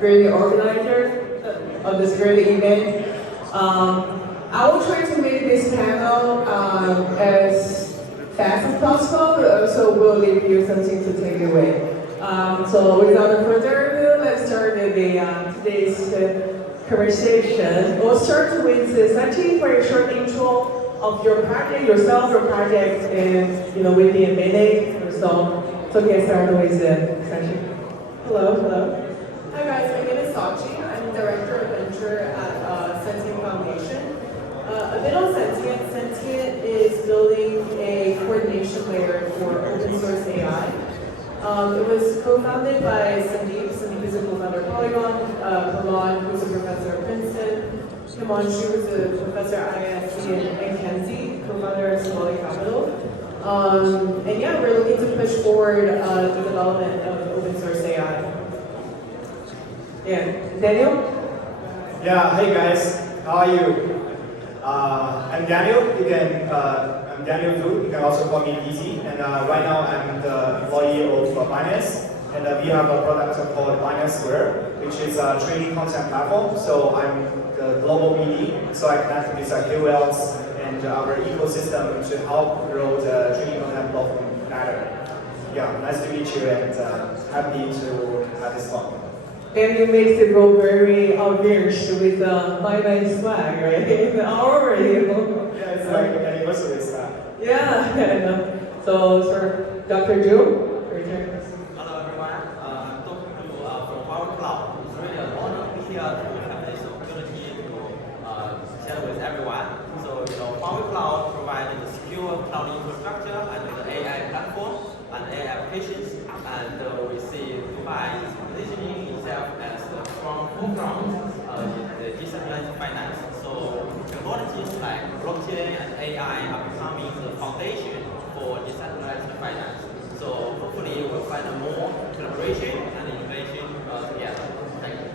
great organizer of this great event. I will try to make this panel as fast as possible, but also will leave you something to take away. So without further ado, let's start with today's conversation. We'll start with Sachi for a short intro of your project, yourself, your project, and within a minute or so. So get started with Sachi. Hello. Hi guys, my name is Sachi. I'm Director of Venture at Sentient Foundation. A bit on Sentient. Sentient is building a coordination layer for open source AI. It was co-founded by Sandeep. Sandeep is a co-founder of Polygon. Pramod, who's a professor at Princeton. Himanshu, who's a professor at ISC, and McKinsey, co-founder of Somali Capital. And yeah, we're looking to push forward the development of open source AI. Yeah, Daniel? Yeah, hey guys, how are you? I'm Daniel. I'm Daniel Zhu. You can also call me DZ. And right now I'm the employee of Binance. And we have a product called Binance Square, which is a training content platform. So I'm the global BD. So I connect with KOLs and our ecosystem to help grow the training content platform better. Yeah, nice to meet you and happy to have this talk. And you make the go very obvious with the Binance swag, right? Already. Yeah, it's like an anniversary swag. Yeah, I know. So, sir, Dr. Zhu, right here. Hello everyone, I'm talking to you from Power Cloud. It's really an honor to be here to have this opportunity to share with everyone. So, Power Cloud provides the secure cloud infrastructure and the AI platform and AI applications. And we see Dubai is positioning itself as a strong forefront in the decentralized finance. So technologies like blockchain and AI are becoming the foundation for decentralized finance. So hopefully we'll find more collaboration and innovation together. Thank you.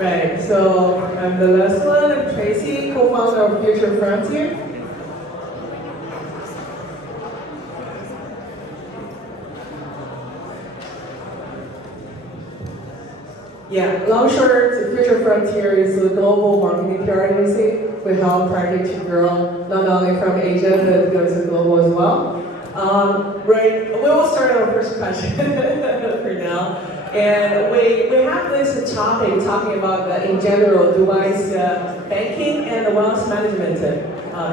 Right, so I'm the last one. I'm Tracy, co-founder of FutureFrontier. Yeah, long short, FutureFrontier is a global marketing PR agency. We help projects to grow not only from Asia, but goes to global as well. Right, we will start our first question for now. And we have this topic talking about, in general, Dubai's banking and wealth management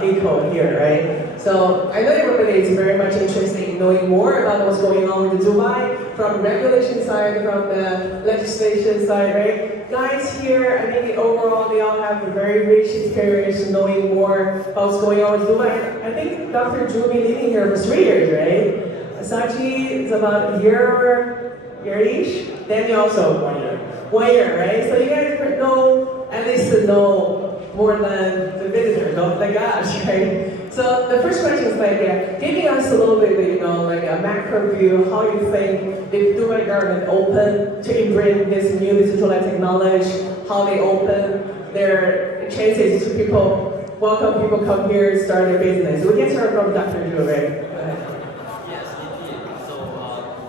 eco here, right? So I know everybody is very much interested in knowing more about what's going on with Dubai, from regulation side, from the legislation side, right? Guys here, I think overall they all have a very rich experience knowing more about what's going on with Dubai. I think Dr. Zhu been living here for 3 years, right? Sachi is about a year-ish. Then you also 1 year. 1 year, right? So you guys know, at least know more than the visitors, like us, right? So the first question is giving us a little bit, like a macro view, how you think the Dubai government open to embrace this new decentralized technology, how they open their chances to welcome people come here, start their business. We can start from Dr. Zhu, right? Yes, indeed. So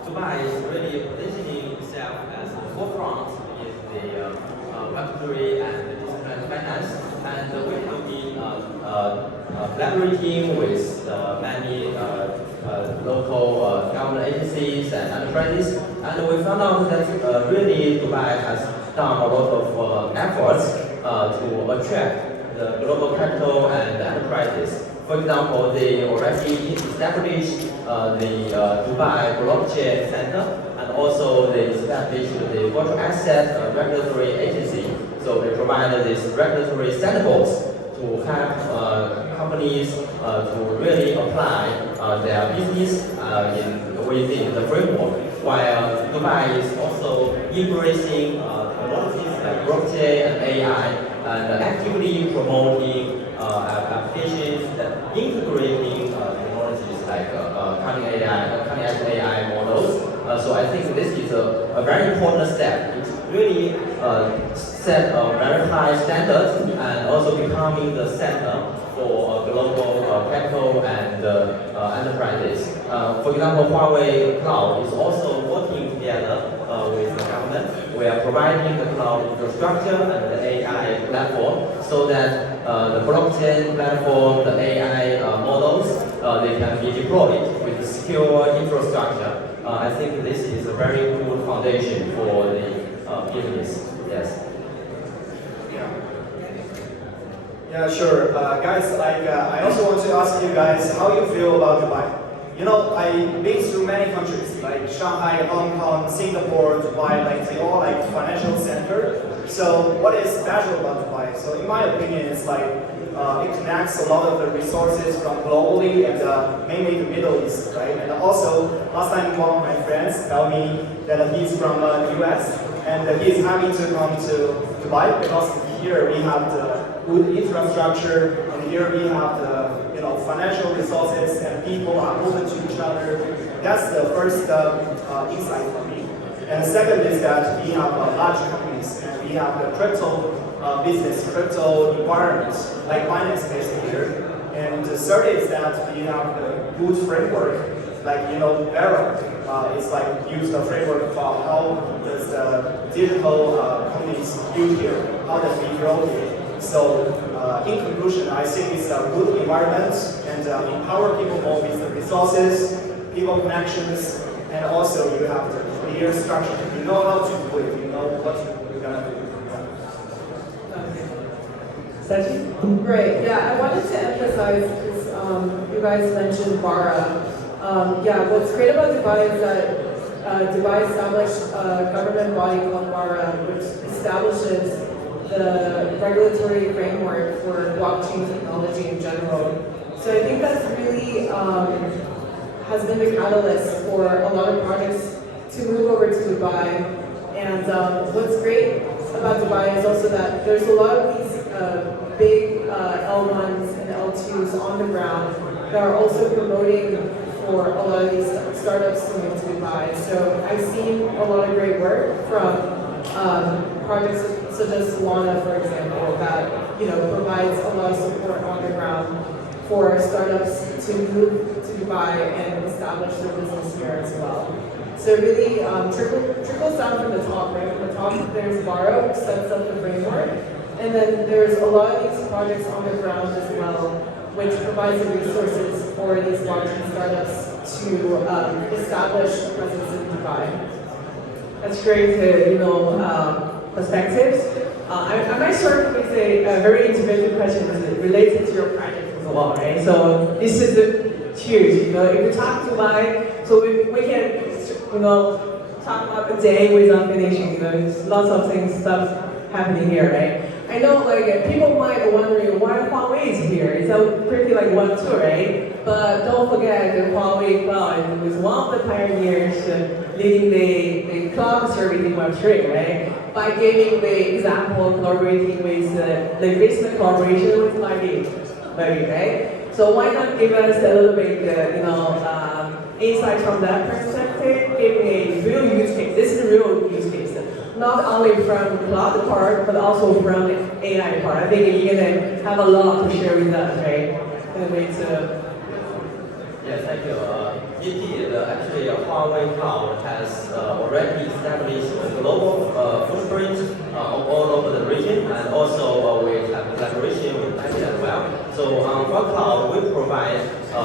Dubai is really positioning itself as the forefront in the Web3 and the decentralized finance. And we have been collaborating with many local government agencies and enterprises. And we found out that really Dubai has done a lot of efforts to attract the global capital and enterprises. For example, they already established the Dubai Blockchain Center, and also they established the Virtual Asset Regulatory Agency. So they provide this regulatory sandbox to help companies to really apply their business within the framework. While Dubai is also embracing technologies like blockchain and AI, and actively promoting applications that integrating technologies like cutting-edge AI models. So I think this is a very important step. It really set a very high standard and also becoming the center for global capital and enterprises. For example, Huawei Cloud is also working together with the government. we are providing the cloud infrastructure and the AI platform so that the blockchain platform, the AI models, they can be deployed with secure infrastructure. I think this is a very good foundation for the business. Yes. Yeah, sure. Guys, I also want to ask you guys how you feel about Dubai. You know, I've been through many countries like Shanghai, Hong Kong, Singapore, Dubai, like they all like financial center. So what is special about Dubai? So in my opinion, it's like it connects a lot of the resources from globally and mainly the Middle East, right? And also, last time one of my friends told me that he's from the US and he's happy to come to Dubai because here we have the good infrastructure and here we have the financial resources and people are open to each other. That's the first insight for me. And second is that we have large companies and we have the crypto business, crypto environment, like Binance based here. And the third is that we have the good framework, like Barrel is like use the framework for how does the digital companies build here, how does we grow here. So in conclusion, I think it's a good environment and empower people more with the resources, people connections, and also you have the clear structure. You know how to do it. You know what you're gonna do. Sachi? Great. Yeah, I wanted to emphasize because you guys mentioned Bara. Yeah, what's great about Dubai is that Dubai established a government body called Bara, which establishes the regulatory framework for blockchain technology in general. So I think that's really has been the catalyst for a lot of projects to move over to Dubai. And what's great about Dubai is also that there's a lot of these big L1s and L2s on the ground that are also promoting for a lot of these startups to move to Dubai. So I've seen a lot of great work from projects such as Solana, for example, that provides a lot of support on the ground for startups to move to Dubai and establish their business here as well. So really trickles down from the top, right? From the top, there's Borrow, which sets up the framework, and then there's a lot of these projects on the ground as well, which provides the resources for these blockchain startups to establish a presence in Dubai. That's great, perspectives. I might start with a very individual question related to your project as well, right? So this is huge, if you talk to Dubai, so we can, talk about a day without finishing, there's lots of stuff happening here, right? I know, people might be wondering why Huawei is here. It's a pretty one tour, right? But don't forget that Huawei Cloud was one of the pioneers leading the cloud service in Web3, right? By giving the example of collaborating with the recent collaboration with Lagi, right? So why not give us a little bit, insight from that perspective, giving a real use case. This is a real use case. Not only from the cloud part, but also from the AI part. I think you're gonna have a lot to share with us, right? Yes, thank you. Indeed, actually, Huawei Cloud has already established a global footprint all over the region, and also we have collaboration with Sachi as well. So on Cloud, we provide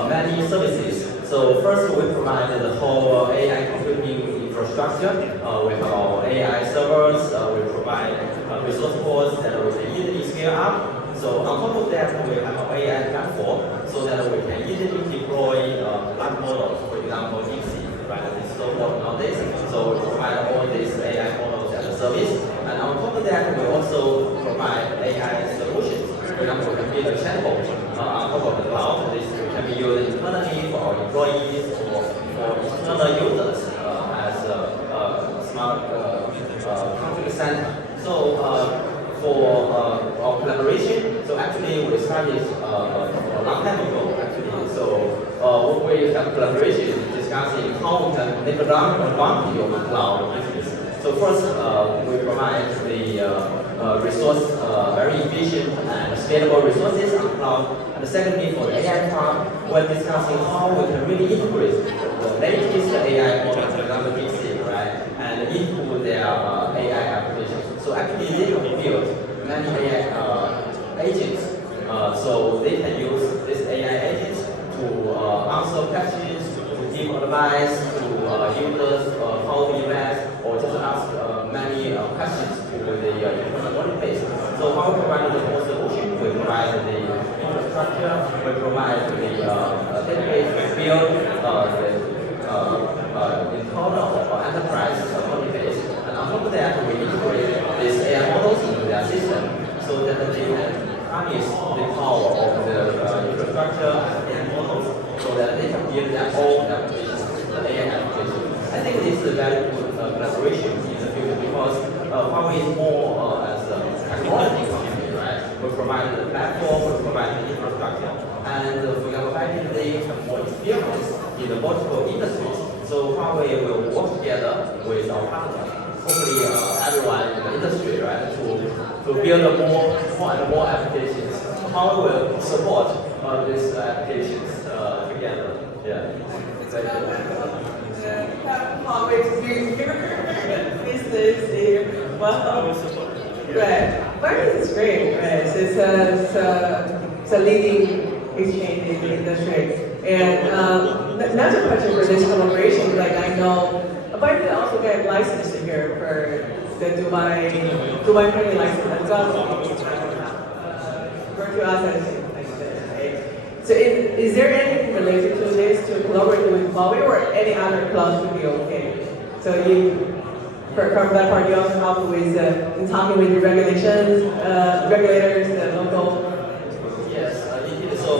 many services. So first, we provide the whole AI computing infrastructure with our AI servers. We provide resource pods that we can easily scale up. So on top of that, we have our AI platform so that we can easily deploy large models, for example, DeepSeek, right? This is so important nowadays. So we provide all these AI models as a service. And on top of that, we also provide AI solutions. For example, we can build a chatbot on top of the cloud. This can be used internally for our employees or for external users as a smart contact center. So for our collaboration, so actually we started a long time ago actually. So we have collaboration discussing how we can make advantage of the cloud business. So first we provide the resource very efficient and scalable resources on cloud. And secondly, for the AI part, we're discussing how we can really integrate the latest AI models, for example, DeepSeek, right, and into their AI agents. So they can use this AI agents to answer questions, to give advice to users how to invest, or just ask many questions to the different knowledge base. So how we provide the whole solution, we provide the infrastructure, we provide the database, we build the internal or enterprise knowledge base, and on top of that, we integrate these AI models into their system so that they can harness the power of the infrastructure and AI models so that they can build their own applications, the AI applications. I think this is a very good collaboration in the future because Huawei is more as a technology company, right? We provide the platform, we provide the infrastructure, and for example, back in the day, have more experience in the multiple industries. So Huawei will work together with our partners. Hopefully, everyone in the industry, right, to build more and more applications. How will support these applications together? Yeah. Huawei to do your business here. Wow. Right. Binance is great, right? So it's a leading exchange in the industry. And another question for this collaboration, like I know, Binance also get licensed here for the Dubai friendly license as well. Virtual assets like this, right? So is there anything related to this to collaborate with Huawei or any other cloud would be okay? So from that part, you also help with in talking with the regulations, regulators, the local. Yes, indeed. So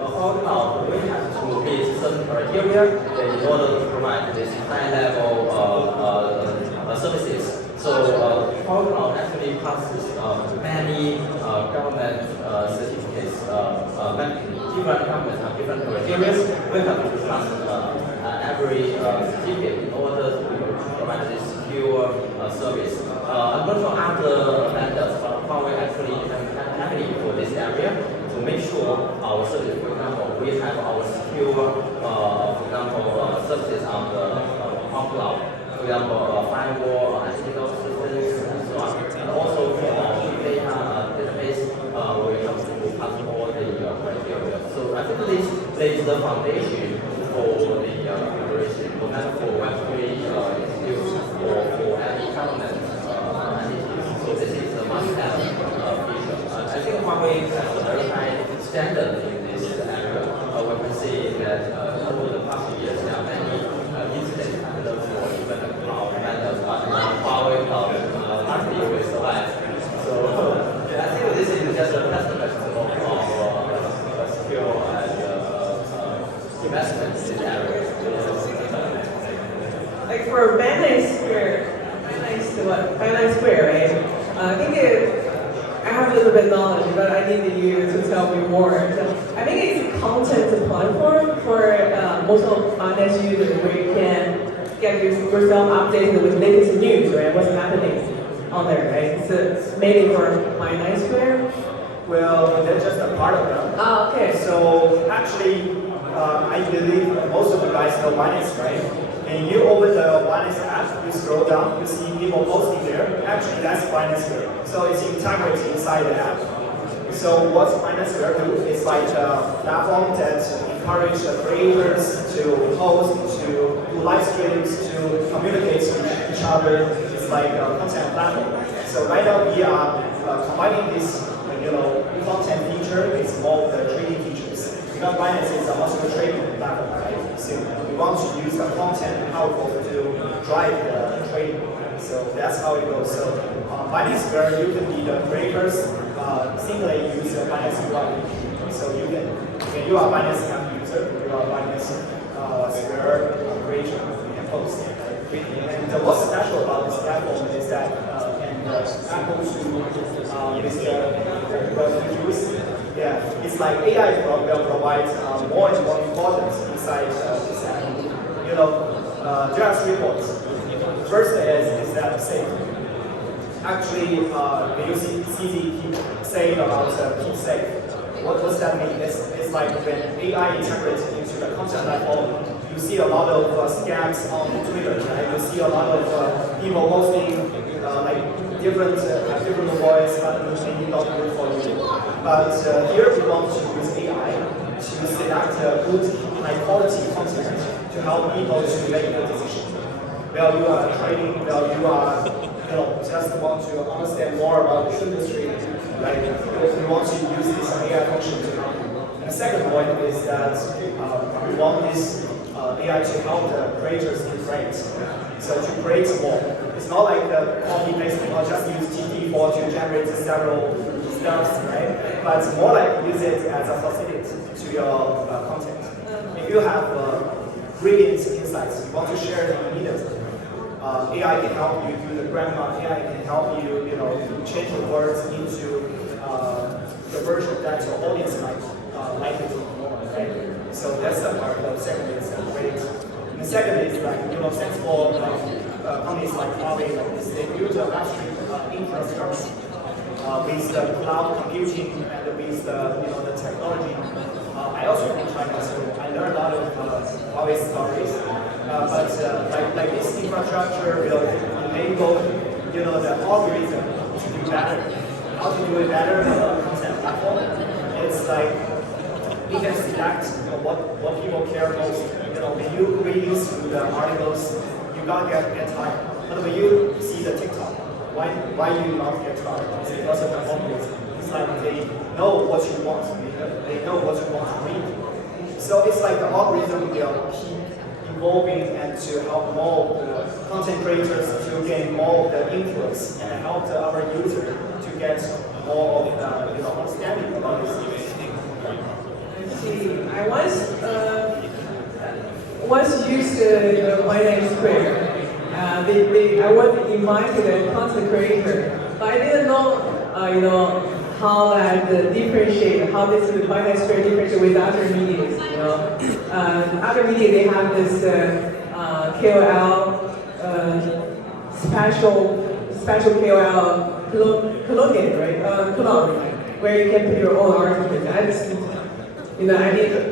all cloud we have to meet certain criteria in order to provide this high-level services. So Polygon actually passes many government certificates. Different governments have different criteria. We have to pass every certificate in order to provide this secure service. I'm not sure other vendors, but Huawei actually heavily for this area to make sure our service, for example, we have our secure, for example, services on the cloud. For example, firewall, ethical systems, and so on. And also for our data database, we have to pass all the criteria. So I think this lays the foundation for the collaboration, no matter for Web3 institutes or for any government entities. So this is a must-have feature. I think Huawei has a very high standard in this area. We can see that over the past years, there are many incidents happened for even the cloud vendors, but Huawei cloud hardly will survive. So I think this is just a testament of our skill and investment in this area. Like for Binance Square, right? I think I have a little bit of knowledge, but I need you to tell me more. So I think it's a content platform for most of Binance users where you can get yourself updated with latest news, right? What's happening on there, right? So it's mainly for Binance Square. Well, that's just a part of them. Oh, okay. So actually, I believe most of you guys know Binance, right? And you open the Binance app, you scroll down, you see people posting there. Actually, that's Binance Square. So it's integrated inside the app. So what Binance Square do is like a platform that encourages the creators to post, to do live streams, to communicate with each other. It's like a content platform. So right now we are combining this, content feature with more of the trading features. Because Binance is also a trading platform, right? So we want to use the content powerful to drive the trading. So that's how it goes. So Binance Square, you can be the creators, simply use the Binance UI. So when you are Binance app user, you are Binance Square creator, you can post. And what's special about this platform is that Apple it's like AI will provide more and more importance inside this app. There are 3 points. First is that safe. Actually, when you see people saying about keep safe, what does that mean? It's like when AI integrates into the content platform, you see a lot of scams on Twitter, right? You see a lot of people posting different voice, but maybe not good for you. But here we want to use AI to select good, high-quality content to help people to make the decision. While you are trading, while you are, just want to understand more about this industry, right? We want to use this AI function to help you. And the second point is that we want this AI to help the creators to create. So to create more. It's not like the copy-paste, just use GPT-4 to generate several stuffs, right? But it's more like use it as a facility to your content. If you have brilliant insights, you want to share them immediately. AI can help you do the grammar. AI can help you, change the words into the version that your audience like it more, right? So that's the part. The second is great. And the second is thanks for companies like Huawei, like this, they build a upstream infrastructure with the cloud computing and with the technology. I also from China, so I learned a lot of Huawei stories. But like this infrastructure will enable the algorithm to do better. How to do it better on a content platform? It's like we can select what people care most. When you read through the articles, you don't get tired. But when you see the TikTok, why you not get tired? It's because of the algorithm. It's like they know what you want. They know what you want to read. So it's like the algorithm will keep evolving and to help more content creators to gain more of the influence and help our user to get more of the understanding about this thing. I once used Binance Square. I was invited as a content creator, but I didn't know, how that differentiate, how this Binance Square differentiate with other medias. Other media they have this KOL special KOL colloquium, right? Column, where you can put your own articles. I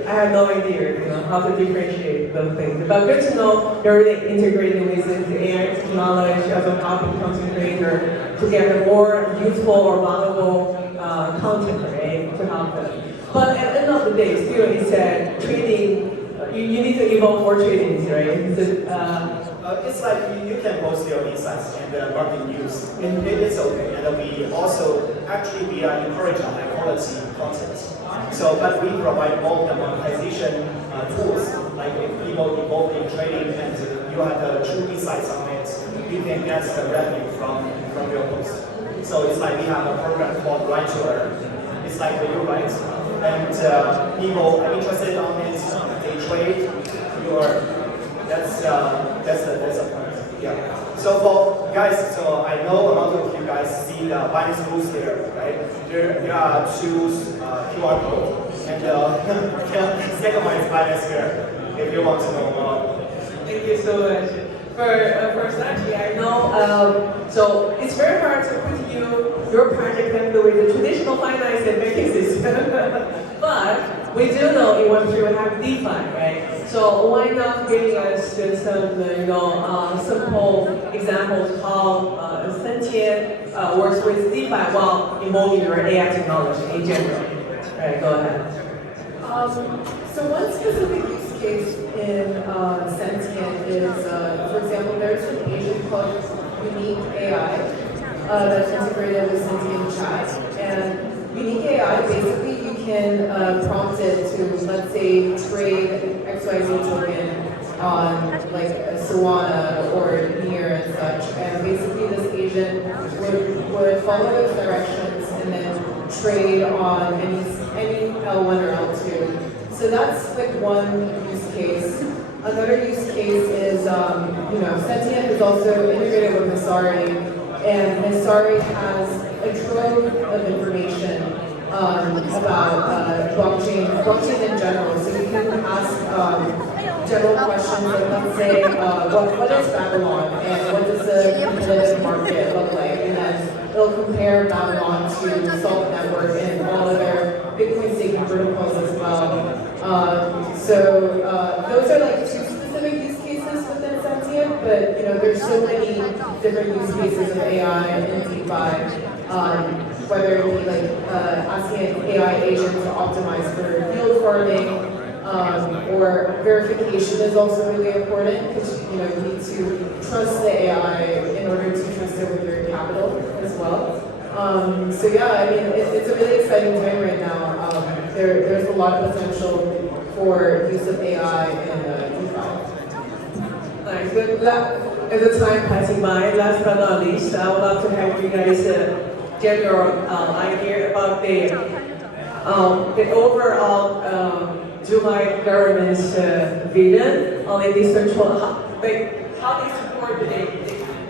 have no idea, how to differentiate those things. But good to know you're really integrating with the AI technology as a helping content creator to get a more useful or valuable content, right, to help them. But at the end of the day, still it said trading, you need to evolve more tradings, right? It's like you can post your insights and market news. It's okay. And we also actually encourage high quality content. So, but we provide more of the monetization tools. Like if people involved in trading and you have the true insights on it, you can get the revenue from your post. So it's like we have a program called Right to Earn. It's like you write, and people are interested on it. They trade. You earn. That's the point. Yeah. So for guys, so I know a lot of you guys see the Binance booth there, right? There are two QR codes, and second one is Binance Square. If you want to know more. Thank you so much. For Sachi, I know, so it's very hard to put your project under with the traditional finance and banking system. But we do know you want to have DeFi, right? So why not giving us just some, simple examples how Sentient works with DeFi while involving your AI technology in general? Right, go ahead. So one specific use case in Sentient is, for example, there's an agent called Unique AI that's integrated with Sentient Chat. And Unique AI, basically you can prompt it to, let's say, trade XYZ token on like a Solana or Near and such. And basically this agent would follow those directions and then trade on any L1 or L2. So that's like one use case. Another use case is, Sentient is also integrated with Masari, and Masari has a trove of information about blockchain in general. So you can ask general questions like, let's say, what is Babylon and what does the competitive market look like? And then it'll compare Babylon to Salt Network and all other Bitcoin staking protocols as well. So those are like two specific use cases within Sentient, but there's so many different use cases of AI and DeFi DeFi, whether it be like asking an AI agent to optimize for yield farming, or verification is also really important because you need to trust the AI in order to trust it with your capital as well. So yeah, I mean, it's a really exciting time right now. There's a lot of potential for use of AI in DeFi. Nice. Good luck. As the time passing by, last but not least, I would love to have you guys get your idea about the overall Dubai government's vision on the decentralized, how they support the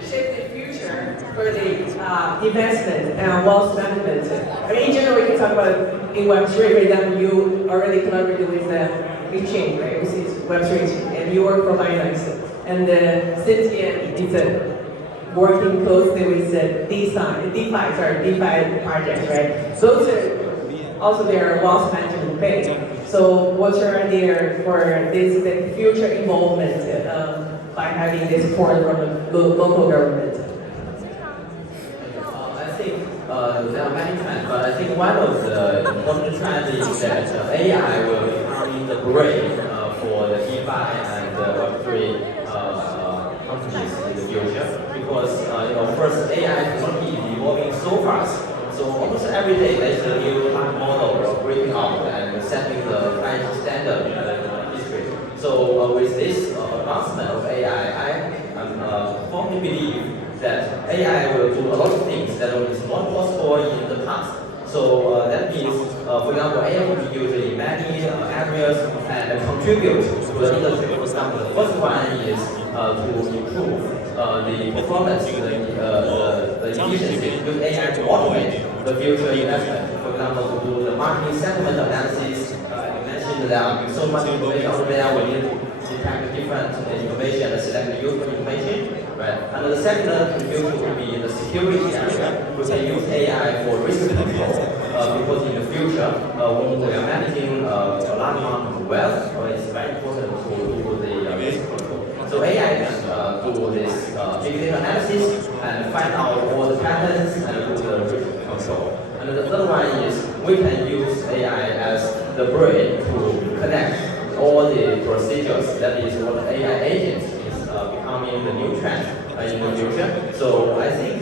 shape the future for the investment and wealth management. I mean, in general, we can talk about in Web3, for example, you already collaborated with the exchange, right? Which is Web3, and you work for Binance. And Sentient is working closely with DeFi projects, right? So those are also their wealth management phase. So what's your idea for this the future involvement by having this support from the local government? I think there are many trends, but I think one of the important trends is that AI will become the brain for the DeFi and Web3 companies in the future. Because first AI technology is evolving so fast. So almost every day there's a new model breaking out and setting the highest standard in the history. So with this advancement of AI, I firmly believe that AI will do a lot of things that was not possible in the past. So that means, for example, AI will be used in many areas and contribute to the industry. For example, the first one is to improve the performance, the efficiency, use AI to automate the future investment. For example, to do the marketing sentiment analysis. You mentioned there are so much information out there, we need to detect different information and select the useful information. Right. And the second contribution will be in the security area. We can use AI for risk control because in the future, when we are managing a large amount of wealth, it's very important to do the risk control. So AI can do this big data analysis and find out all the patterns and do the risk control. And the third one is we can use AI as the brain to connect all the procedures. That is what AI agents becoming the new trend in the future. So I think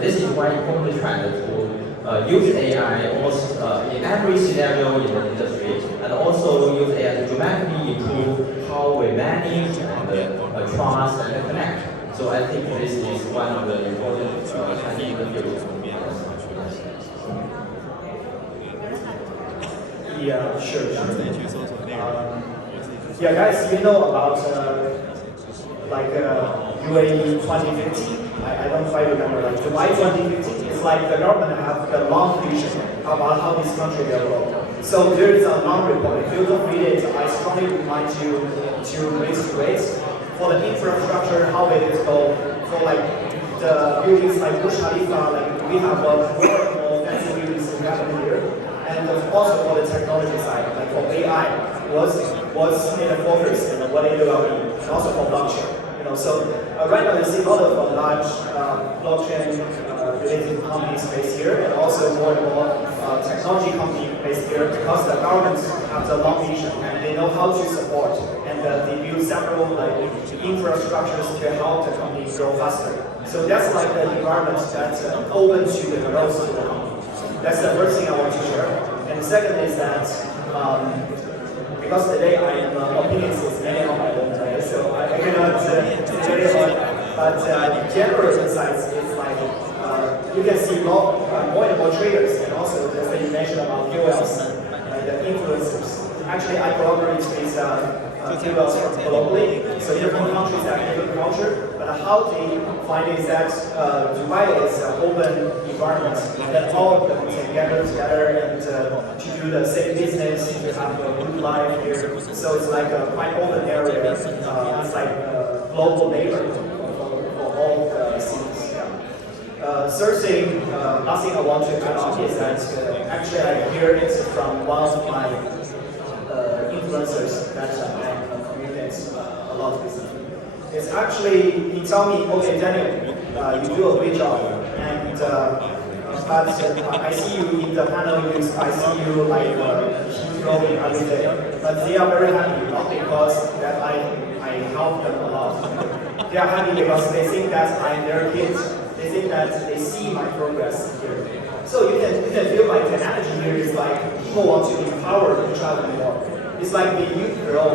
this is one important trend to use AI almost in every scenario in the industry, and also use AI to dramatically improve how we manage and trust and connect. So I think this is one of the important trends in the future. Yeah, sure. Yeah, guys, you know about UAE 2050. I don't quite remember. Like July 2050, it's like the government have the long vision about how this country will grow. So there is a long report. If you don't read it, I strongly remind you to read for the infrastructure, how it is go. For like the buildings like Burj Khalifa, like we have more and more fancy buildings in here. And also for the technology side, like for AI, what's in the focus and what it will be, and also for blockchain. So right now you see a lot of large blockchain-related companies based here, and also more and more technology companies based here, because the governments have the long vision and they know how to support, and they build several infrastructures to help the company grow faster. So that's like the environment that's open to the growth of the company. That's the first thing I want to share. And the second is that because today I am opinionated many on my own, right? So I cannot say but general insights is like you can see more and more traders, and also as you mentioned about KOLs, the influencers. Actually, I collaborate with KOLs from globally, so different countries have different culture, but how they find is that Dubai is an open environment that all of them can gather together and to do the same business, to have a good life here. So it's like a quite open area. It's like a global neighborhood for all the cities. Yeah. Third thing, last thing I want to add on is that actually I hear it from one of my influencers that I communicate a lot with. It's actually, he told me, okay, Daniel, you do a great job, and but I see you in the panel use, I see you like keep growing every day. But they are very happy, not because that I help them a lot. They are happy because they think that I'm their kids. They think that they see my progress here. So you can feel like the energy here is like people want to empower each other more. It's like when you grow,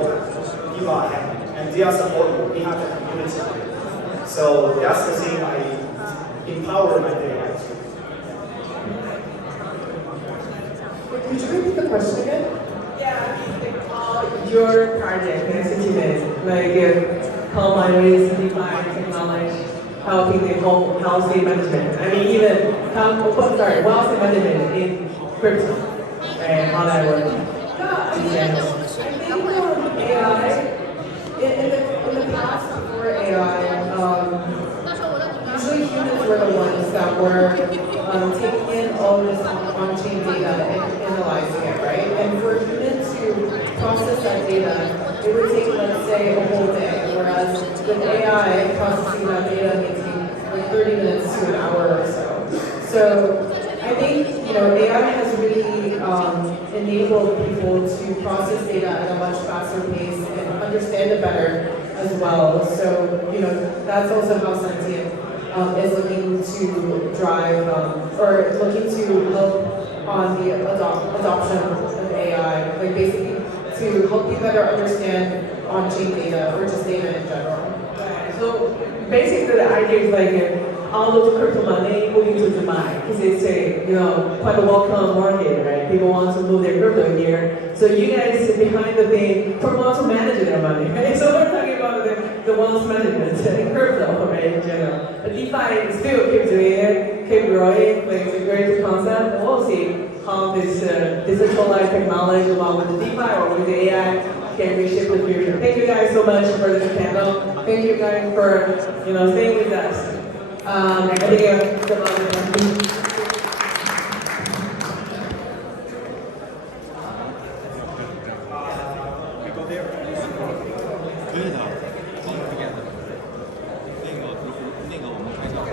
people are happy and they are supporting. We have the community. So that's the thing I empower my day actually. Could you repeat the question again? Yeah, Your project, Sentient, like how minorities define technology, helping the whole house management. I mean, even wealth management in crypto and how that works. yeah, I think AI, in the past before AI, usually humans were the ones that were taking in all this on-chain data and analyzing it, right? And for humans to process that data, it would take, let's say, a whole day, whereas with AI, processing that data may take like 30 minutes to an hour or so. So I think AI has really enabled people to process data at a much faster pace and understand it better as well. So that's also how Sentient is looking to drive or looking to help on the adoption of AI, like basically to help you better understand on-chain data or just data in general. So basically the idea is like all those crypto money moving to Dubai because it's quite a welcome market, right? People want to move their crypto here. So you guys behind the thing promote to manage their money, right? So we're talking about the wealth management in crypto, right, in general. But DeFi still keep doing it, keep growing, like it's a great concept. And we'll see how this decentralized technology along with the DeFi or with the AI can reshape the future. Thank you guys so much for the panel. Thank you guys for staying with us. I think可以的。